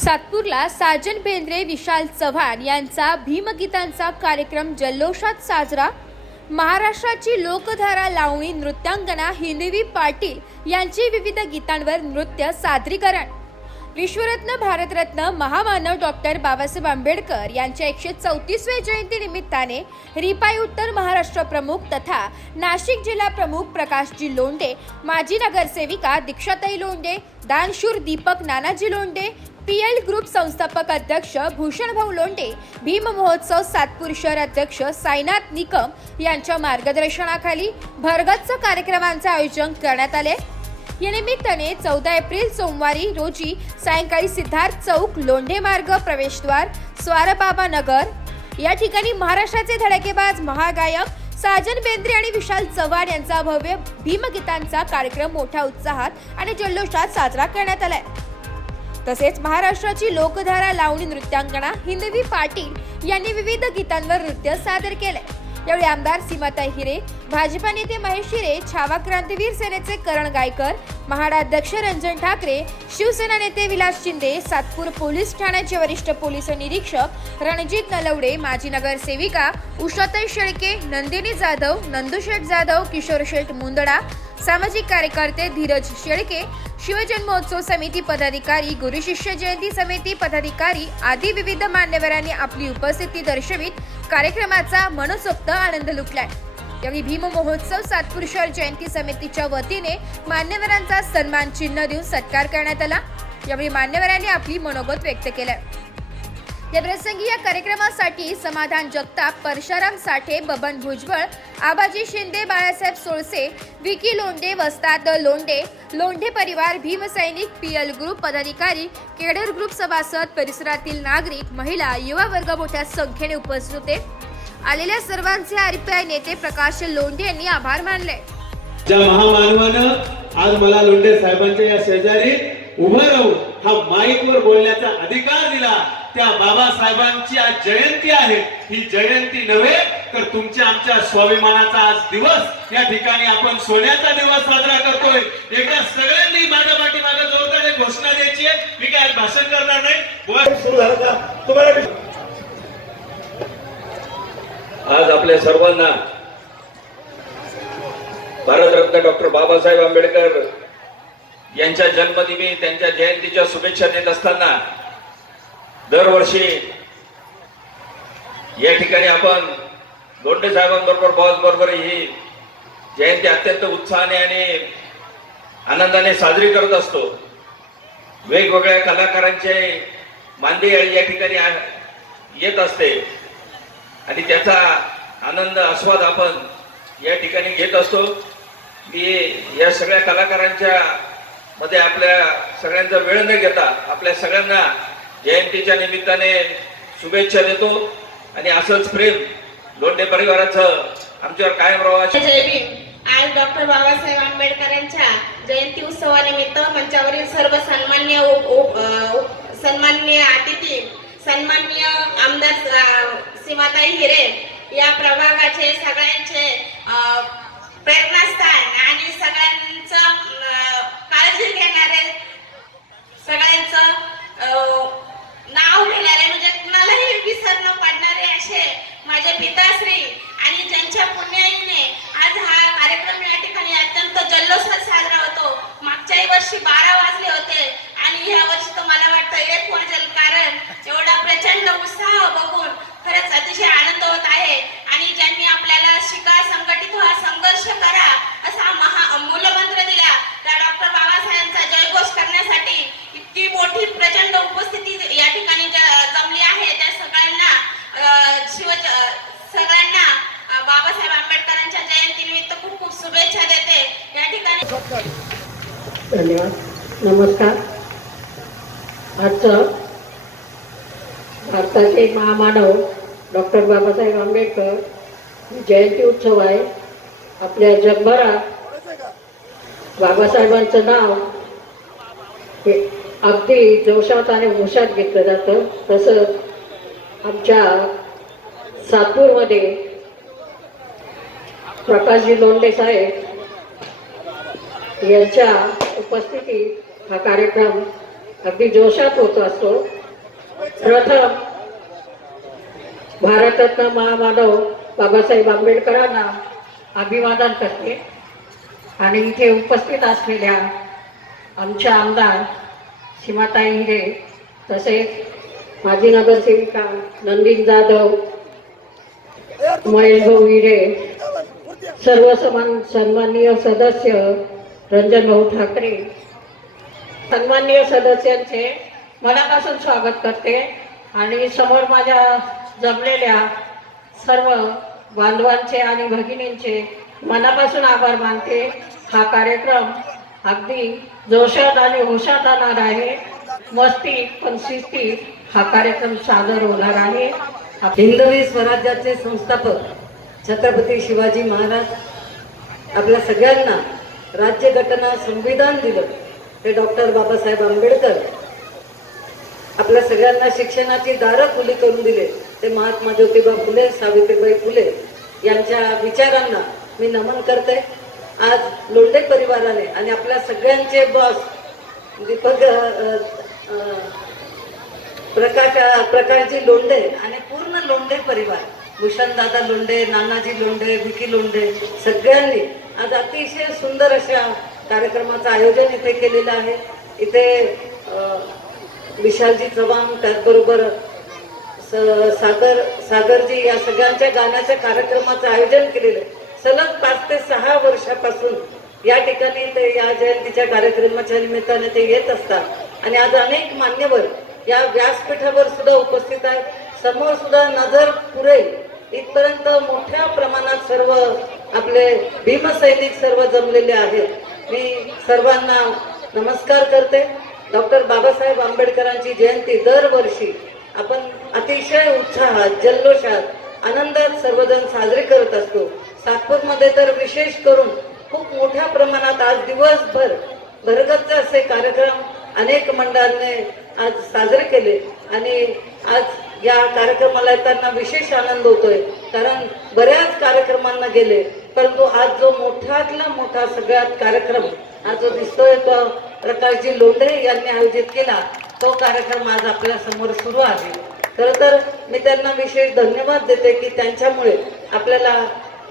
सातपूरला साजन बेंद्रे विशाल चव्हाण यांचा भीमगीतांचा कार्यक्रम जल्लोषात साजरा। महाराष्ट्राची लोकधारा लावणी नृत्यांगना हिंदवी पाटील यांची विविध गीतांवर नृत्य सादरीकरण। विश्वरत्न भारतरत्न महामानव डॉक्टर बाबासाहेब आंबेडकर यांच्या 134व्या जयंती निमित्ताने रिपाई उत्तर महाराष्ट्र प्रमुख तथा नाशिक जिल्हा प्रमुख प्रकाशजी लोंढे, माजी नगरसेविका दीक्षाताई लोंढे, दानशूर दीपक नानाजी लोंढे, पीएल ग्रुप संस्थापक अध्यक्ष भूषणभाऊ लोंढे, भीम महोत्सव सातपूर शहर अध्यक्ष साईनाथ निकम यांच्या मार्गदर्शनाखाली भरगच्च कार्यक्रमांचे आयोजन करण्यात आले। या निमित्ताने 14 एप्रिल सोमवारी रोजी सायंकाळी सिद्धार्थ चौक, लोंढे मार्ग, प्रवेशद्वार, स्वारबाबा नगर या ठिकाणी महाराष्ट्राचे धडकेबाज महागायक साजन बेंद्रे आणि विशाल चव्हाण यांचा भव्य भीमगीतांचा कार्यक्रम मोठ्या उत्साहात आणि जल्लोषात साजरा करण्यात आलाय। तसेच महाराष्ट्राची लोकधारा लावणी नृत्यांगना हिंदवी पाटील यांनी विविध गीतांवर नृत्य सादर केले। यावेळी आमदार सीमाताई हिरे, भाजपा नेते महेश हिरे, छावा क्रांतीवीर सेनेचे करण गायकर, महाडा अध्यक्ष रंजन ठाकरे, शिवसेना नेते विलास शिंदे, सातपूर पोलीस ठाण्याचे वरिष्ठ पोलीस निरीक्षक रणजित नलवडे, माजी नगरसेविका उषाताई शेळके, नंदिनी जाधव, नंदुशेठ जाधव, किशोर शेठ मुंदडा, सामाजिक कार्यकर्ते धीरज शेळके, शिवजन्मोत्सव समिती पदाधिकारी, गुरु शिष्य जयंती समिती पदाधिकारी आदी विविध मान्यवरांनी आपली उपस्थिती दर्शवित कार्यक्रमाचा मनसोक्त आनंद लुटलाय। यावेळी भीम महोत्सव सातपूर शहर जयंती समितीच्या वतीने मान्यवरांचा सन्मान चिन्ह देऊन सत्कार करण्यात आला। यावेळी मान्यवरांनी आपली मनोगत व्यक्त केले। या प्रसंगी या कार्यक्रमासाठी समाधान जगताप, परशुराम साठे, बबन भुजबळ, आबाजी शिंदे, बाळासाहेब सोळसे, विकी लोंढे, वस्ताद लोंढे, लोंढे परिवार, भीमसैनिक, पीएल ग्रुप पदाधिकारी, केडर ग्रुप सभासद, परिसरातील नागरिक, महिला, युवा वर्ग मोठ्या संख्येने उपस्थित होते। आलेल्या सर्वांचे आरपीआय नेते प्रकाश लोंढे यांनी आभार मानले। ज्या महामानवानं आज मला लोंढे साहेबांच्या या शेजारी उभं राहून हा माईकवर बोलण्याचा अधिकार दिला, त्या बाबासाहेबांची आज जयंती आहे। ही जयंती नव्हे तर तुमच्या आमच्या स्वाभिमानाचा आज दिवस, या ठिकाणी आपण सोन्याचा दिवस साजरा करतोय। एकदा सगळ्यांनी माझ्या पाठीमागे जोरदार एक घोषणा द्यायची आहे। मी काय भाषण करणार नाही। सुरू झालं का तुम्हाला? आज आपल्या सर्वांना भारतरत्न डॉक्टर बाबासाहेब आंबेडकर यांच्या जन्मदिनी त्यांच्या जयंतीच्या शुभेच्छा देत असताना दरवर्षी या ठिकाणी आपण लोंढे साहेबांबरोबर बॉसबरोबर ही जयंती अत्यंत उत्साहाने आणि आनंदाने साजरी करत असतो। वेगवेगळ्या कलाकारांचे मांदियाळी या ठिकाणी येत असते आणि त्याचा आनंद आस्वाद आपण या ठिकाणी घेत असतो। मी या सगळ्या कलाकारांच्या मध्ये आपल्या सगळ्यांचा वेळ न घेता आपल्या सगळ्यांना जयंतीच्या निमित्ताने शुभेच्छा देतो आणि असंच प्रेम लोंढे परिवाराचं आमच्यावर कायम राहावं। जय भीम। आज डॉक्टर बाबासाहेब आंबेडकरांच्या जयंती उत्सवानिमित्त मंचावरील सर्व सन्माननीय अतिथी, सन्माननीय आमदार सीमाताई हिरे, या प्रभागाचे सगळ्यांचे प्रेरणास्थान आणि सगळ्यांचं काळजी घेणारे, सगळ्यांचं नाव घेणारे, म्हणजे कुणालाही विसर न पडणारे असे माझे पिताश्री आणि ज्यांच्या पुण्याईने आज हा कार्यक्रम या ठिकाणी अत्यंत जल्लोषात साजरा होतो। मागच्याही वर्षी 12 वाजले होते आणि या वर्षी तर मला वाटतं 1 वाजेल, कारण एवढा प्रचंड उत्साह बघून खरंच अतिशय आनंद होत आहे। आणि ज्यांनी आपल्याला शिका, संघटित व्हा, संघर्ष करा असा मूलमंत्र दिला, त्या डॉक्टर बाबासाहेबांचा जयघोष करण्यासाठी इतकी मोठी प्रचंड उपस्थिती या ठिकाणी जमली आहे। त्या सगळ्यांना सगळ्यांना बाबासाहेब आंबेडकरांच्या जयंतीनिमित्त खूप खूप शुभेच्छा देते। या ठिकाणी धन्यवाद, नमस्कार। आजचं भारताचे महामानव डॉक्टर बाबासाहेब आंबेडकर जयंती उत्सव आहे। आपल्या जगभरात बाबासाहेबांचं नाव हे अगदी जोशात आणि होशात घेतलं जातं। तसंच आमच्या सातपूरमध्ये प्रकाशजी लोंढे साहेब यांच्या उपस्थितीत हा कार्यक्रम अगदी जोशात होत असतो. प्रथम भारतरत्न महामानव बाबासाहेब आंबेडकरांना अभिवादन करते आणि इथे उपस्थित असलेल्या आमच्या आमदार सीमाताई हिरे, तसेच माजी नगरसेविका नंदिनी जाधव, महेश भाऊ हिरे, सर्व सन्माननीय सदस्य रंजन भाऊ ठाकरे, सन्माननीय सदस्यांचे मनापासून स्वागत करते आणि समोर माझ्या जमलेल्या सर्व बांधवांचे आणि भगिनींचे मनापासून आभार मानते. हा कार्यक्रम अगदी जोशात आणि होशात आणणार आहे. मस्ती पण शिस्ती हा कार्यक्रम सादर होणार आहे. हिंदवी स्वराज्याचे संस्थापक छत्रपती शिवाजी महाराज आपल्या सगळ्यांना राज्यघटना संविधान दिलं ते डॉक्टर बाबासाहेब आंबेडकर. आपल्या सगळ्यांना शिक्षणाची दारं खुली करून दिले ते महात्मा ज्योतिबा फुले, सावित्रीबाई फुले यांच्या विचारांना मी नमन करते. आज लोंढे परिवाराने आणि आपल्या सगळ्यांचे बॉस दीपक प्रकाशजी लोंढे आणि पूर्ण लोंढे परिवार, भूषणदादा लोंढे, नानाजी लोंढे, विकी लोंढे सगळ्यांनी आज अतिशय सुंदर अशा कार्यक्रमाचं आयोजन इथे केलेलं आहे. इथे विशालजी चव्हाण, त्याचबरोबर सागरजी या सगळ्यांच्या गाण्याच्या कार्यक्रमाचं आयोजन केलेलं आहे. सलग 5 ते 6 वर्षापासून या ठिकाणी ते या जयंतीच्या कार्यक्रमाच्या निमित्ताने ते येत असतात आणि आज अनेक मान्यवर या व्यासपीठावर सुद्धा उपस्थित आहेत. समोर सुद्धा नजर पुरेल इथपर्यंत मोठ्या प्रमाणात सर्व आपले भीमसैनिक सर्व जमलेले आहेत. मी सर्वांना नमस्कार करते. डॉक्टर बाबासाहेब आंबेडकरांची जयंती दरवर्षी आपण अतिशय उत्साहात, जल्लोषात, आनंदात सर्वजण साजरे करत असतो. सातपूरमध्ये तर विशेष करून खूप मोठ्या प्रमाणात आज दिवसभर भरगच्च असे कार्यक्रम अनेक मंडळांनी आज साजरे केले आणि आज या कार्यक्रमाला येताना विशेष आनंद होतोय. कारण बऱ्याच कार्यक्रमांना गेले, परंतु आज जो मोठ्यातला मोठा सगळ्यात कार्यक्रम आज जो दिसतोय तो प्रकाशजी लोंढे यांनी आयोजित केला, तो कार्यक्रम आज आपल्या समोर सुरू आहे. खरं तर मी त्यांना विशेष धन्यवाद देते की त्यांच्यामुळे आपल्याला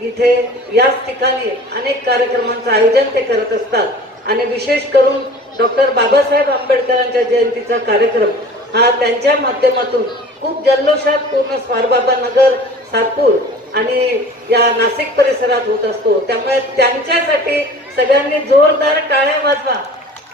इथे याच ठिकाणी अनेक कार्यक्रमांचं आयोजन ते करत असतात आणि विशेष करून डॉक्टर बाबासाहेब आंबेडकरांच्या जयंतीचा कार्यक्रम हा त्यांच्या माध्यमातून खूप जल्लोषात पूर्ण स्वारबाबा नगर, सातपूर आणि या नाशिक परिसरात होत असतो. त्यामुळे त्यांच्यासाठी सगळ्यांनी जोरदार टाळ्या वाजवा,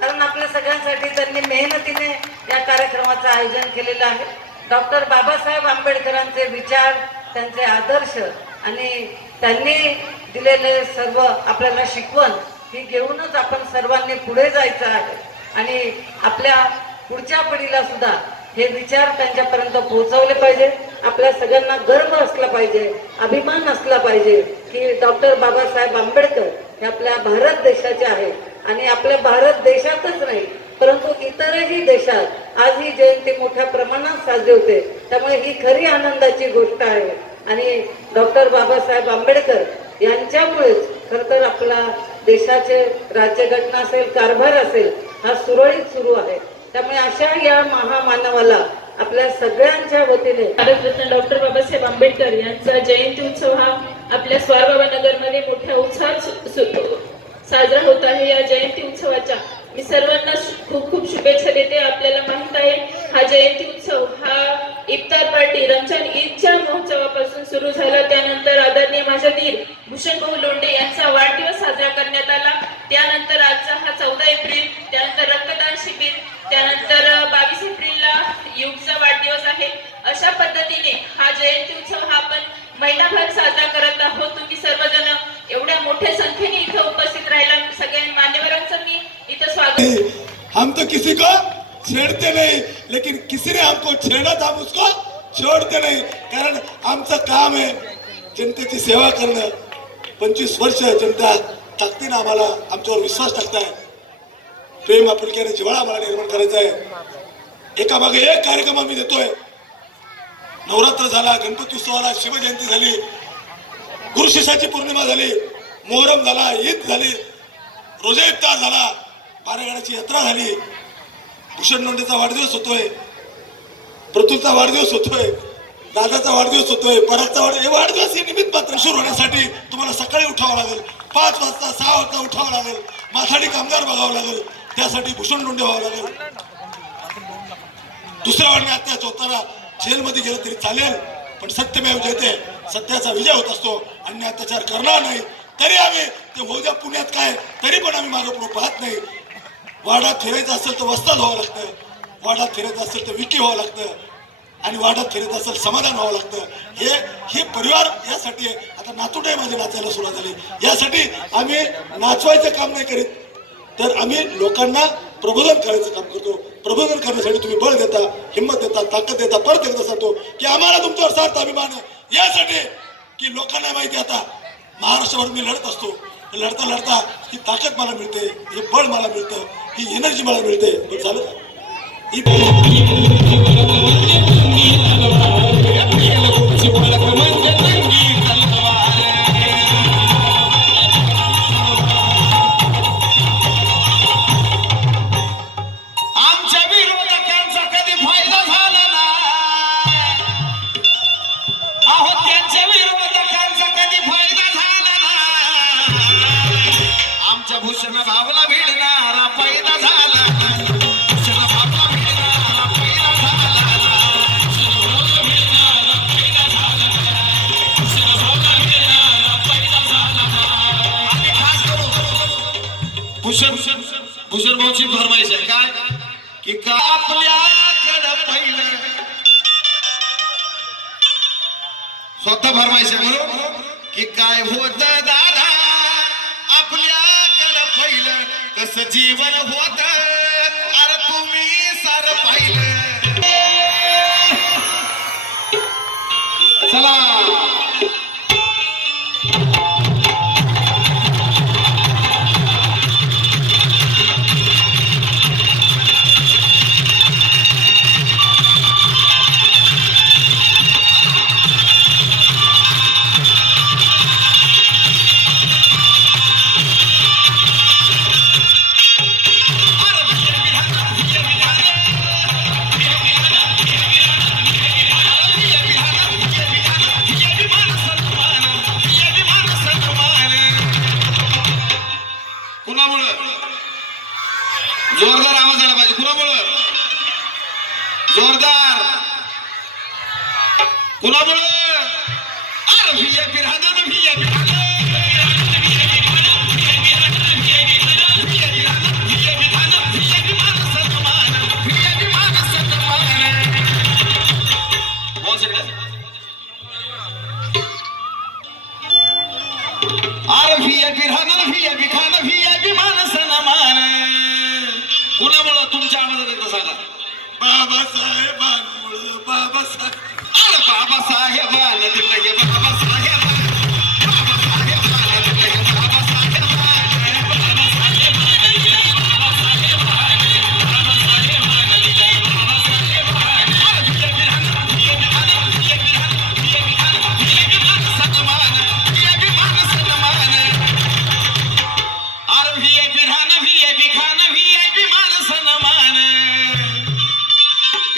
कारण आपल्या सगळ्यांसाठी त्यांनी मेहनतीने या कार्यक्रमाचं आयोजन केलेलं आहे. डॉक्टर बाबासाहेब आंबेडकरांचे विचार, त्यांचे आदर्श आणि त्यांनी दिलेले सर्व आपल्याला शिकवण ही घेऊनच आपण सर्वांनी पुढे जायचं आहे आणि आपल्या पुढच्या पिढीला सुद्धा हे विचार त्यांच्यापर्यंत पोहोचवले पाहिजे. आपल्या सगळ्यांना गर्व असला पाहिजे, अभिमान असला पाहिजे की डॉक्टर बाबासाहेब आंबेडकर हे आपल्या भारत देशाचे आहेत आणि आपल्या भारत देशातच नाही परंतु इतरही देशात आज ही जयंती मोठ्या प्रमाणात साजरी होते. त्यामुळे ही खरी आनंदाची गोष्ट आहे आणि डॉक्टर बाबासाहेब आंबेडकर यांच्यामुळेच खरं तर आपला देशाचे राज्यघटना असेल, कारभार असेल हा सुरळीत सुरू आहे. त्यामुळे अशा या महामानवाला आपल्या सगळ्यांच्या वतीने भारतरत्न डॉक्टर बाबासाहेब आंबेडकर यांचा जयंती उत्सव हा आपल्या स्वारबाबा नगरमध्ये मोठ्या उत्साहात साजरा होत आहे. या जयंती उत्सवाच्या मी सर्वांना खूप खूप शुभेच्छा देते. आपल्याला माहित आहे हा जयंती उत्सव हा इफ्तार पार्टी रमजान ईदच्या महोत्सवापासून सुरू झाला. त्यानंतर आदरणीय माझा दीर भूषणभाऊ लोंढे यांचा वाढदिवस साजरा करण्यात आला. त्यानंतर आजचा हा 14 एप्रिल, त्यानंतर रक्तदान शिबिर, त्यानंतर 22 एप्रिलला युगचा वाढदिवस आहे. अशा पद्धतीने हा जयंती उत्सव हा आपण महिनाभर साजरा करत आहोत. तुम्ही सर्वजण एवढ्या मोठ्या संख्येने इथं उपस्थित राहिला, सगळ्या मान्यवरांचं मी इथं स्वागत. हम तो किसी को छेड़ते नहीं, लेकिन किसी ने हमको छेड़ा तो हम उसको छोड़ते नहीं. कारण आमचं काम आहे जनतेची सेवा करणं. 25 वर्ष जनता ताकदीनं आम्हाला आमच्यावर विश्वास टाकताय. प्रेम आपुलक्याने जिव्हाळा आम्हाला निर्माण करायचा आहे. एकामागे एक कार्यक्रम आम्ही देतोय. नवरात्र झाला, गणपती उत्सवाला, शिवजयंती झाली, गुरुशिष्याची पौर्णिमा झाली, मोहरम झाला, ईद झाली, रोजे इफ्तार झाला, बारागडाची यात्रा झाली भूषण लोंढेचा वाढदिवस होतोय, प्रतुलचा वाढदिवस होतोय, दादाचा वाढदिवस होतोय, परागचा वाढदिवस हे निमित्त मात्र सुरू होण्यासाठी तुम्हाला सकाळी उठावं लागेल, 5 वाजता 6 वाजता उठावं लागेल, माथाडी कामगार बघावं लागेल, त्यासाठी भूषण लोंढे व्हावं लागेल. दुसऱ्या वाढणे अत्याचार होताना जेलमध्ये गेलं तरी चालेल, पण सत्यमेव जयते, सत्याचा विजय होत असतो. अन्य अत्याचार करणार नाही तरी आम्ही ते होऊ द्या पुण्यात काय, तरी पण आम्ही मागे पुढे पाहत नाही. वाडात फिरायचं असेल तर वस्ताद व्हावं लागतं, वाडात फिरायचं असेल तर विकी व्हावं लागतं, आणि वाडात फिरत असेल समाधान व्हावं लागतं. हे परिवार यासाठी आहे. आता नातुंडे माझे नाचायला सुरुवात झाली, यासाठी आम्ही नाचवायचं काम नाही करीत, तर आम्ही लोकांना प्रबोधन करायचं काम करतो. प्रबोधन करण्यासाठी तुम्ही बळ देता, हिंमत देता, ताकद देता. परत एकदा सांगतो की आम्हाला तुमच्यावर सार्थ अभिमान आहे, यासाठी की लोकांना माहिती आता महाराष्ट्रावर मी लढत असतो, लढता लढता ही ताकद मला मिळते, हे बळ मला मिळतं, ही एनर्जी मला मिळते. पण झालं आमच्या विरोधकांचा कधी फायदा झाला नाही, अहो त्यांच्या विरोधकांचा कधी फायदा झाला नाही. आमच्या भूषण भावला भिडणारा पैदा झाला, भूषण भावला भिडणारा पैदा झाला, आणि खास करून भूषण भाऊची फरमाईश आहे काय की का आपल्याकडं पहिलं, स्वतः फरमाईश आहे म्हणून की काय होत दादा आपल्याकडं पहिलं, कसं जीवन होत अरे तुम्ही सार पाहिलं. चला कुणामुळं जोरदार आवाज आला पाहिजे, कुणामुळं जोरदार, कुणामुळं अरे भिया बिरहाना भिया बिरहाना कुणामुळं तुमच्या आवाजात येतं सांगा. बाबासाहेबांमुळं, बाबासाहेब अरे बाबासाहेबांना दिलं हे बाबासाहेब, बाबासाहेबांना दिलं हे बाबासाहेब,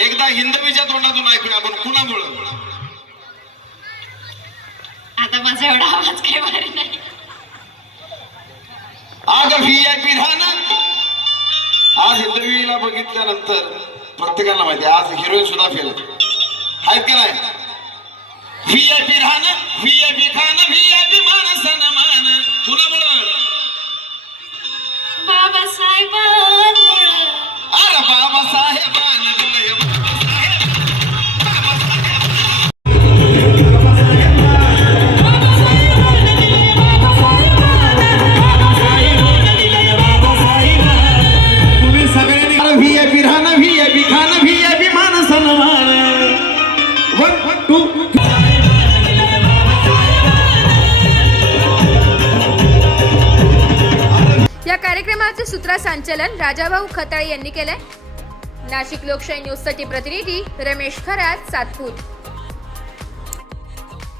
एकदा हिंदवीच्या तोंडातून ऐकूया आपण कुणामुळं. आता माझा एवढा आवाज काही भारी नाही. आग व्हीआयपी राहणं, आज हिंदवीला बघितल्यानंतर प्रत्येकाला माहिती आज हिरोईन सुद्धा फेल आहेत का नाही. व्हीआयपी राहणं, व्हीआयपी खाणं, व्हीआयपी मान सन्मान कुणामुळं, बाबासाहेबांमुळं. अरे बाबासाहेबांना दिलं हे बाबासाहेब, तुम्ही सगळ्यांनी व्हीआयपी राहणं, व्हीआयपी खाणं, व्हीआयपी मान सन्मान. 1 2 या कार्यक्रमाचे सूत्रसंचालन राजाभाऊ खताळे यांनी केले. नाशिक लोकशाही न्यूजसाठी प्रतिनिधी रमेश खरात, सातपूर.